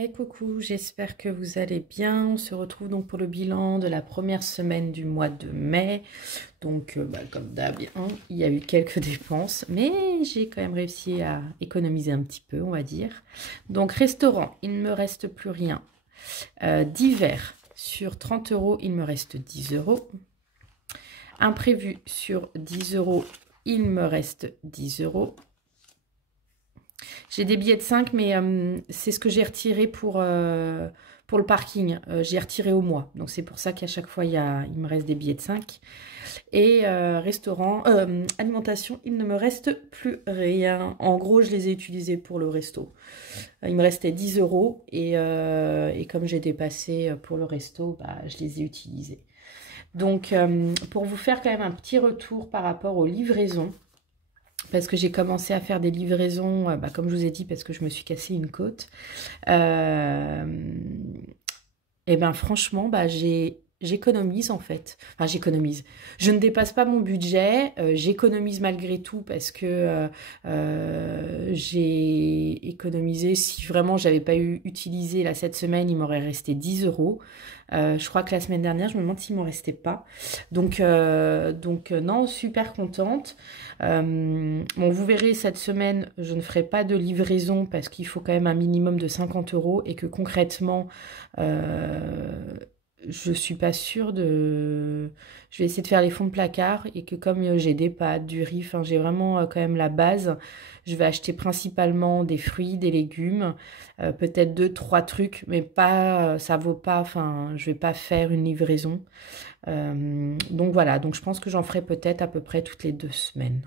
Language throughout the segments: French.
Hey coucou, j'espère que vous allez bien. On se retrouve donc pour le bilan de la première semaine du mois de mai. Donc comme d'hab, hein, il y a eu quelques dépenses, mais j'ai quand même réussi à économiser un petit peu, on va dire. Donc restaurant, il ne me reste plus rien. Divers, sur 30 euros, il me reste 10 euros. Imprévu, sur 10 euros, il me reste 10 euros. J'ai des billets de 5, mais c'est ce que j'ai retiré pour le parking. J'ai retiré au mois. Donc c'est pour ça qu'à chaque fois, il me reste des billets de 5. Et restaurant, alimentation, il ne me reste plus rien. En gros, je les ai utilisés pour le resto. Il me restait 10 euros et comme j'ai dépassé pour le resto, bah, je les ai utilisés. Donc pour vous faire quand même un petit retour par rapport aux livraisons, parce que j'ai commencé à faire des livraisons, comme je vous ai dit, parce que je me suis cassé une côte. Et bien franchement, j'économise en fait. Enfin, j'économise. Je ne dépasse pas mon budget. J'économise malgré tout parce que j'ai économisé. Si vraiment j'avais pas utilisé là cette semaine, il m'aurait resté 10 euros. Je crois que la semaine dernière, je me demande s'il m'en restait pas. Donc non, super contente. Bon, vous verrez, cette semaine, je ne ferai pas de livraison parce qu'il faut quand même un minimum de 50 euros et que concrètement, je suis pas sûre de... Je vais essayer de faire les fonds de placard et que comme j'ai des pâtes, du riz, enfin j'ai vraiment quand même la base, je vais acheter principalement des fruits, des légumes, peut-être 2, 3 trucs, mais pas, ça vaut pas, enfin je vais pas faire une livraison. Donc voilà, donc je pense que j'en ferai peut-être à peu près toutes les 2 semaines.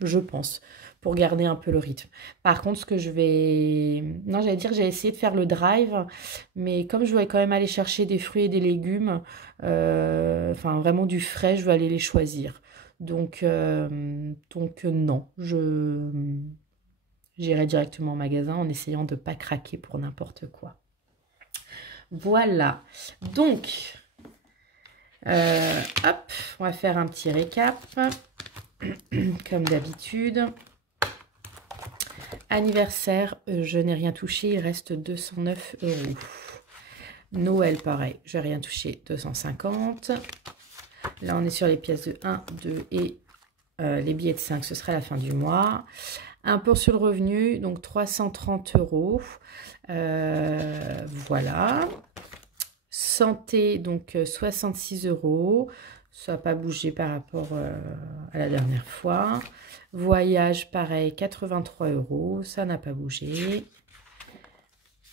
Je pense, pour garder un peu le rythme. Par contre, ce que je vais... Non, j'allais dire, j'ai essayé de faire le drive, mais comme je voulais quand même aller chercher des fruits et des légumes, enfin vraiment du frais, je vais aller les choisir. Donc non, j'irai directement au magasin en essayant de ne pas craquer pour n'importe quoi. Voilà. Donc, hop, on va faire un petit récap. Comme d'habitude. Anniversaire, je n'ai rien touché, il reste 209 euros. Noël, pareil, je n'ai rien touché, 250. Là, on est sur les pièces de 1, 2 et les billets de 5, ce sera la fin du mois. Impôt sur le revenu, donc 330 euros. Voilà. Santé, donc 66 euros. Ça n'a pas bougé par rapport à la dernière fois. Voyage, pareil, 83 euros. Ça n'a pas bougé.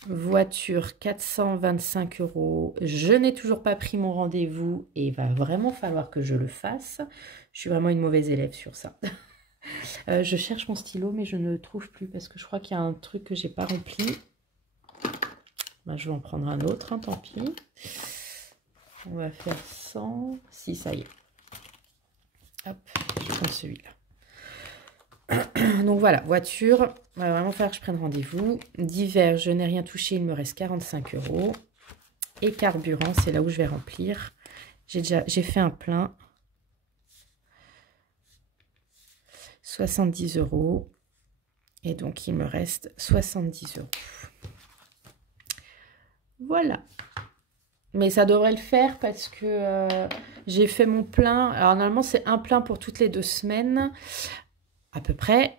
Voiture, 425 euros. Je n'ai toujours pas pris mon rendez-vous et il va vraiment falloir que je le fasse. Je suis vraiment une mauvaise élève sur ça. Je cherche mon stylo, mais je ne le trouve plus parce que je crois qu'il y a un truc que j'ai pas rempli. Ben, je vais en prendre un autre, hein, tant pis. On va faire 100. Si, ça y est. Hop, je prends celui-là. Donc voilà, voiture. Il va vraiment falloir que je prenne rendez-vous. Divers, je n'ai rien touché. Il me reste 45 euros. Et carburant, c'est là où je vais remplir. J'ai fait un plein. 70 euros. Et donc, il me reste 70 euros. Voilà. Mais ça devrait le faire parce que j'ai fait mon plein. Alors normalement, c'est un plein pour toutes les 2 semaines, à peu près.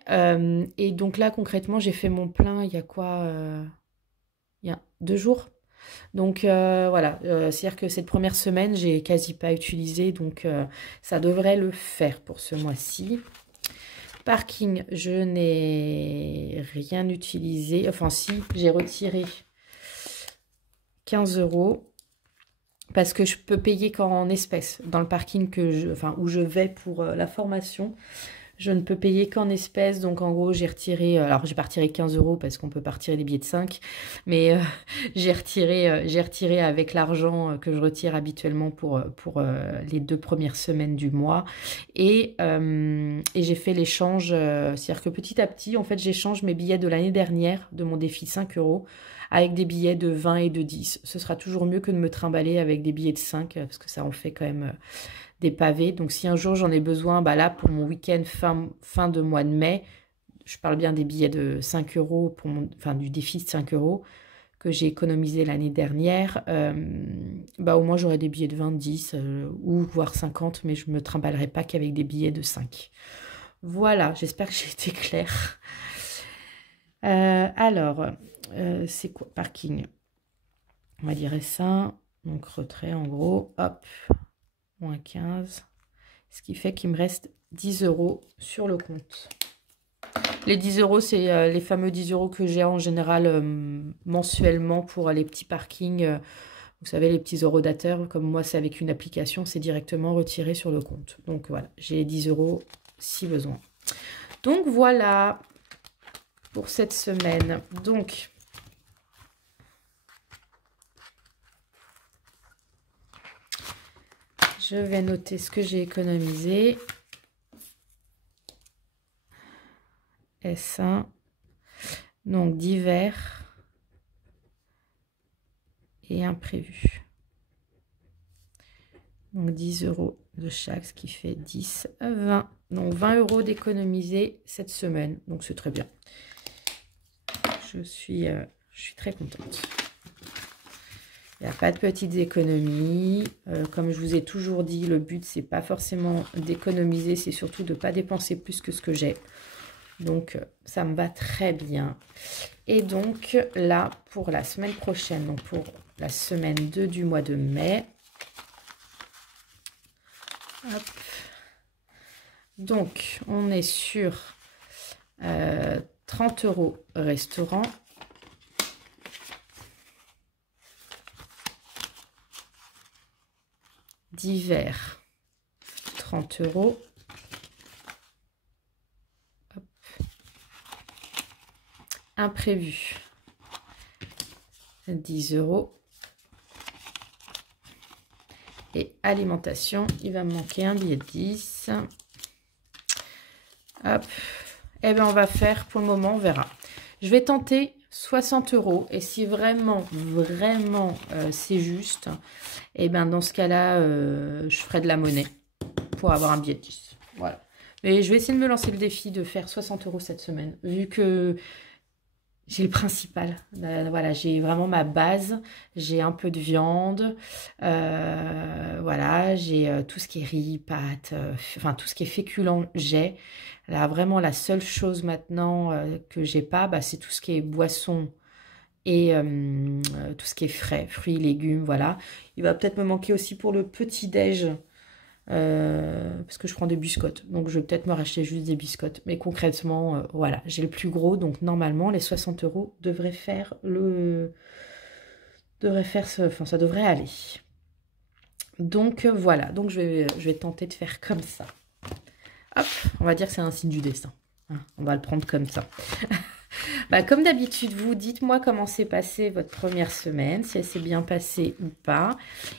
Et donc là, concrètement, j'ai fait mon plein il y a quoi il y a 2 jours. Donc voilà, c'est-à-dire que cette première semaine, j'ai quasi pas utilisé. Donc ça devrait le faire pour ce mois-ci. Parking, je n'ai rien utilisé. Enfin si, j'ai retiré 15 euros. Parce que je peux payer qu'en espèces. Dans le parking où je vais pour la formation, je ne peux payer qu'en espèces. Donc en gros, j'ai retiré... alors, j'ai pas retiré 15 euros parce qu'on peut pas retirer des billets de 5. Mais j'ai retiré avec l'argent que je retire habituellement pour les 2 premières semaines du mois. Et j'ai fait l'échange. C'est-à-dire que petit à petit, en fait, j'échange mes billets de l'année dernière, de mon défi 5 euros, avec des billets de 20 et de 10. Ce sera toujours mieux que de me trimballer avec des billets de 5, parce que ça en fait quand même des pavés. Donc si un jour j'en ai besoin, là pour mon week-end fin de mois de mai, je parle bien des billets de 5 euros, du défi de 5 euros, que j'ai économisé l'année dernière, bah au moins j'aurai des billets de 20, 10 ou voire 50, mais je ne me trimballerai pas qu'avec des billets de 5. Voilà, j'espère que j'ai été claire. Alors, c'est quoi? Parking. On va dire ça. Donc retrait en gros. Hop. Moins 15. Ce qui fait qu'il me reste 10 € sur le compte. Les 10 €, c'est les fameux 10 € que j'ai en général mensuellement pour les petits parkings. Vous savez, les petits horodateurs, comme moi, c'est avec une application, c'est directement retiré sur le compte. Donc voilà, j'ai 10 € si besoin. Donc voilà pour cette semaine. Donc, je vais noter ce que j'ai économisé. S1. Donc, divers et imprévu. Donc, 10 € de chaque, ce qui fait 10, 20. Donc, 20 € d'économiser cette semaine. Donc, c'est très bien. Je suis très contente. Il n'y a pas de petites économies. Comme je vous ai toujours dit, le but, c'est pas forcément d'économiser, c'est surtout de ne pas dépenser plus que ce que j'ai. Donc, ça me va très bien. Et donc, là, pour la semaine prochaine, donc pour la semaine 2 du mois de mai. Hop. Donc, on est sur 30 € restaurant. Divers, 30 €. Hop. Imprévu, 10 €. Et alimentation, il va me manquer un billet de 10. Hop. Eh bien, on va faire, pour le moment, on verra. Je vais tenter 60 €. Et si vraiment, c'est juste, et bien dans ce cas-là, je ferai de la monnaie pour avoir un billet de 10. Voilà. Mais je vais essayer de me lancer le défi de faire 60 € cette semaine, vu que j'ai le principal. Voilà, j'ai vraiment ma base. J'ai un peu de viande. Voilà, j'ai tout ce qui est riz, pâtes, enfin tout ce qui est féculent, j'ai. Là, vraiment, la seule chose maintenant que j'ai pas, bah, c'est tout ce qui est boisson et tout ce qui est frais, fruits, légumes, voilà. Il va peut-être me manquer aussi pour le petit-déj, parce que je prends des biscottes. Donc, je vais peut-être me racheter juste des biscottes. Mais concrètement, voilà, j'ai le plus gros. Donc, normalement, les 60 € devraient faire enfin, ça devrait aller. Donc, voilà. Donc, je vais tenter de faire comme ça. Hop, on va dire que c'est un signe du destin. Hein, on va le prendre comme ça. Bah, comme d'habitude, vous dites-moi comment s'est passée votre première semaine, si elle s'est bien passée ou pas.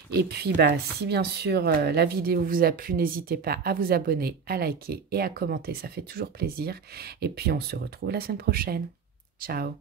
Et puis, bah, si bien sûr la vidéo vous a plu, n'hésitez pas à vous abonner, à liker et à commenter. Ça fait toujours plaisir. Et puis, on se retrouve la semaine prochaine. Ciao!